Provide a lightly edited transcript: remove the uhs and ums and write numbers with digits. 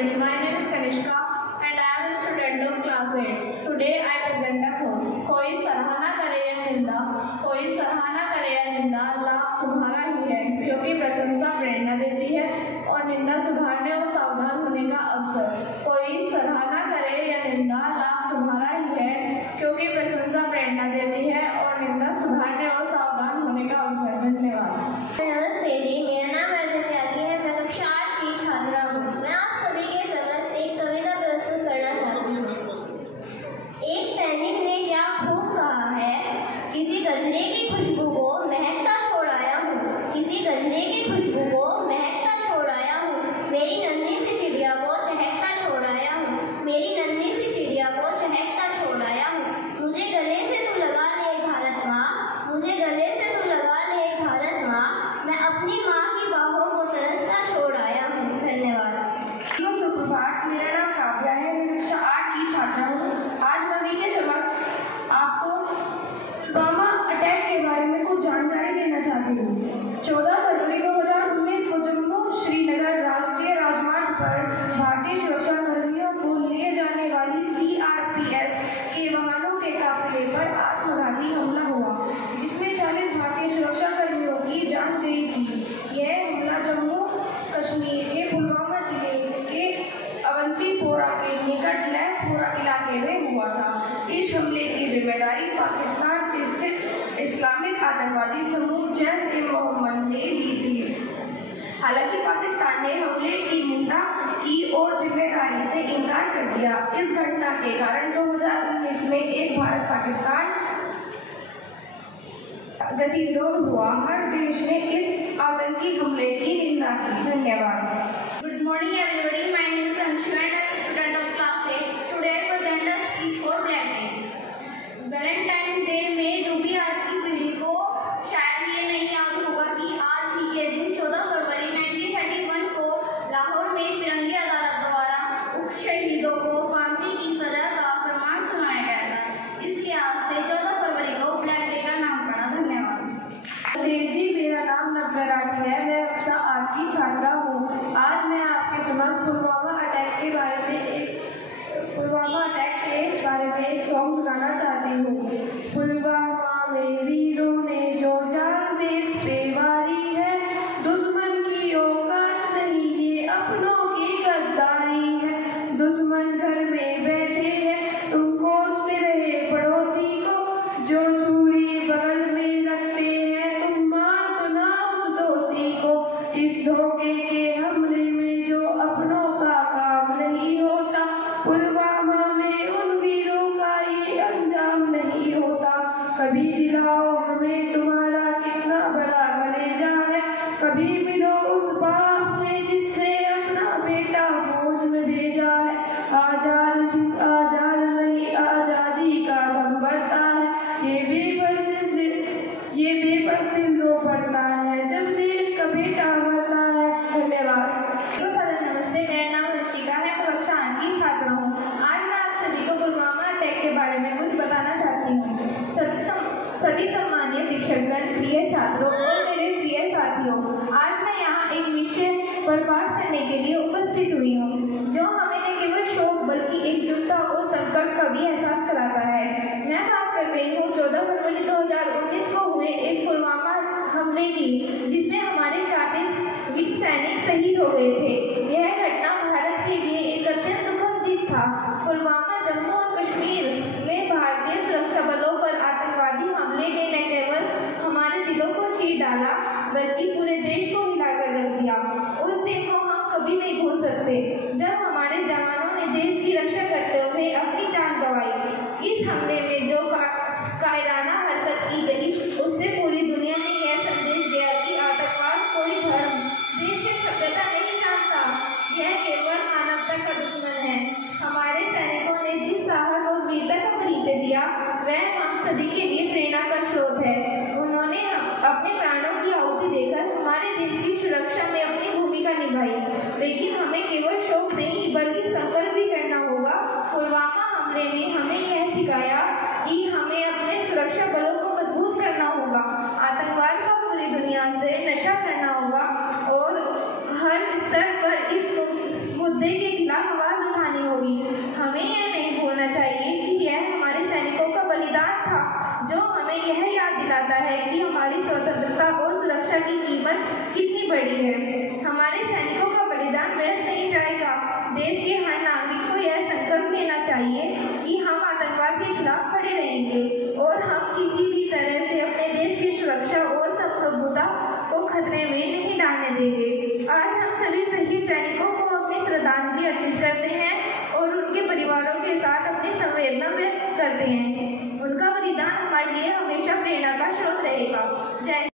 everybody. My name is Kanishka and I am a student of class 8. Today I present a quote. कोई सराहना करे या निंदा, कोई सराहना करे या निंदा, लाभ तुम्हारा ही है, क्योंकि प्रशंसा प्रेरणा देती है और निंदा सुधारने और सावधान होने का अवसर। कोई सराहना करे या निंदा, लाभ तुम्हारा ही है, क्योंकि प्रशंसा प्रेरणा देती है और निंदा सुधारने और सावधान होने का अवसर। धन्यवाद। नमस्ते जी, मेरा नाम अर्जुन त्यागी है। मैं कक्षा 8 की छात्रा हूँ। मैं आप सभी के समक्ष एक कविता प्रस्तुत करना चाहती हूँ। एक सैनिक ने क्या खूब कहा है, किसी गजरे की खुशबू को महकता छोड़ आया हूँ, किसी गजरे की खुशबू को महकता छोड़ आया हूँ, मेरी नन्ही सी चिड़िया को चहकता छोड़ आया हूँ, मेरी नन्ही सी चिड़िया को चहकता छोड़ आया हूँ। मुझे गले से तू लगा ले भारत माँ, मुझे गले से तू लगा ले भारत माँ, मैं अपनी माँ की बाहों को तरसता छोड़ आया हूँ। धन्यवाद। सुप्रभात, मेरा नाम काव्या है। मैं कक्षा 8 की छात्रा हूँ। आज मैं सभी के समक्ष आपको पुलवामा अटैक के बारे में कुछ जानकारी देना चाहती हूँ। 14 फरवरी 2019 को जम्मू श्रीनगर राष्ट्रीय राजमार्ग पर भारतीय सुरक्षा कर्मियों को ले जाने वाली CRPS के वाहनों के काफिले पर आत्मघाती हमला हुआ, जिसमें 40 भारतीय सुरक्षा कर्मियों की जान गई थी। यह हमला जम्मू कश्मीर के पुलवामा जिले के अवंतीपोरा के निकट लैंडपोरा इलाके में हुआ था। इस हमले की जिम्मेदारी पाकिस्तान स्थित इस्लामिक आतंकवादी समूह जैश-ए-मोहम्मद ने ली थी। हालांकि पाकिस्तान ने हमले की निंदा की और जिम्मेदारी से इनकार कर दिया। इस घटना के कारण 2019 में एक भारत पाकिस्तान गतिरोध हुआ। हर देश ने इस आतंकी हमले की निंदा की। धन्यवाद। Good morning everybody. My name is Anshu and I am a student of class 8. Today I present a speech for Black Day. Valentine Day में डूबी आज की पीढ़ी को शायद ये नहीं याद होगा कि आज ही के दिन 14 फरवरी 1931 को लाहौर में फिरंगी अदालत द्वारा उक्त शहीदों को फांसी की सजा का फरमान सुनाया गया था। इसके आज से 14 फरवरी को ब्लैक डे का नाम पड़ा। धन्यवाद। जी, मेरा नाम नव्या राठी है। मैं कक्षा 8 की छात्रा हूँ। आज मैं आपके समक्ष पुलवामा अटैक के बारे में एक सॉन्ग गाना चाहती हूँ। पुलवामा में वीरों ने जो जान देश पे वारी है, दुश्मन की औकात नहीं, ये अपनों की गद्दारी है। दुश्मन घर में बैठे हैं, तुम कोसते रहे पड़ोसी को, जो छुरी बगल में रखते हैं, तुम मार तो ना उस दोषी को। इस धोखे के हमले में जो अपनों का काम नहीं होता, पुलवामा में उन वीरों का ये अंजाम नहीं होता। कभी दिलाओ हमें तुम्हारा कितना बड़ा कलेजा है, कभी मिलो उस बाप से जिसने अपना बेटा फौज में भेजा है। आजाद सिंह आजाद नहीं, आजादी का दम बढ़ता है, ये बेबस दिल रो पड़ता है जब देश का बेटा मरता है। धन्यवाद। नमस्ते, मेरा नाम ऋषिका है। मैं कक्षा 8 की छात्रा हूँ। आज मैं आप सभी को पुलवामा अटैक के बारे में कुछ बताना चाहती हूँ। सभी सम्मानीय शिक्षकगण, प्रिय छात्रों और मेरे प्रिय साथियों, आज मैं यहाँ एक विषय पर बात करने के लिए उपस्थित हुई हूँ जो हमें न केवल शौक बल्कि एकजुटता और संकल्प का भी एहसास कराता है। मैं बात कर रही हूँ 14 फरवरी 2019 को हुए एक पुलवामा हमले की, जिसमें हमारे 40 वीर सैनिक शहीद हो गए थे। यह घटना भारत के लिए एक अत्यंत दुखद दिन था। पुलवामा जम्मू और कश्मीर में भारतीय सुरक्षा बलों पर आतंकवादी हमले ने न केवल हमारे दिलों को चीर डाला बल्कि पूरे देश को हिलाकर रख दिया। उस दिन को हम कभी नहीं भूल सकते जब हमारे जवानों ने देश की रक्षा करते हुए अपनी जान गंवाई। इस हमले में जो कायराना हरकत की गई, उससे पूरी दुनिया ने यह संदेश दिया कि आतंकवाद कोई धर्म, देश या सभ्यता नहीं जानता, यह केवल मानवता का दुश्मन है। हमारे सैनिकों ने जिस साहस और वीरता का परिचय दिया, वह हम सभी के लिए प्रेरणा का स्रोत है। उन्होंने अपने प्राणों की आहुति देकर हमारे देश की सुरक्षा में अपनी भूमिका निभाई। लेकिन हमें केवल शौक नहीं बल्कि संकल्प भी करना होगा। पुलवामा हमले ने हमें यह सिखाया कि हमें अपने सुरक्षा बलों को मजबूत करना होगा, आतंकवाद का पूरी दुनिया से नशा करना होगा और हर स्तर पर इस मुद्दे मुद्दे के खिलाफ आवाज उठानी होगी। हमें यह नहीं भूलना चाहिए कि यह हमारे सैनिकों का बलिदान था, जो हमें यह याद दिलाता है कि हमारी स्वतंत्रता और सुरक्षा की कीमत कितनी बड़ी है। हमारे सैनिकों का बलिदान व्यर्थ नहीं जाएगा। देश के हर नागरिक को यह संकल्प लेना चाहिए कि हम आतंकवाद के खिलाफ खड़े रहेंगे और हम किसी भी तरह से अपने देश की सुरक्षा और संप्रभुता को खतरे में नहीं डालने देंगे। आज हम सभी शहीद सैनिकों